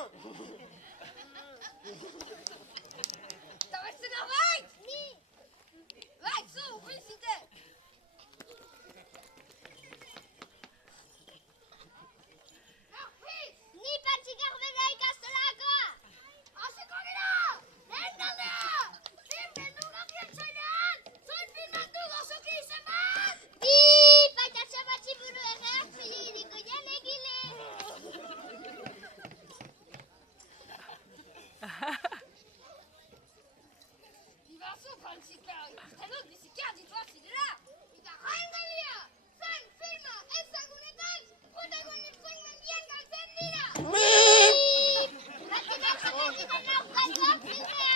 Da bist du noch weit! Nie! Weit, so, wo ist sie denn? Noch bis! Ni patxigar bera ikastolakoa! Hasiko gira! Lehen taldea! Zin beldurrak jatxoinean! Zoin filmatu gozoki izen bat! Bi paitatxo batxiburu erreak filiriko janegile! Ibazu, pantzika! Ikusten dut, biziki aditua zirela! Eta jain galia! Zain filma ezagunetan, protagonisten mendian galtzen dira! Batinak jakarritan aurkaikoak filmea!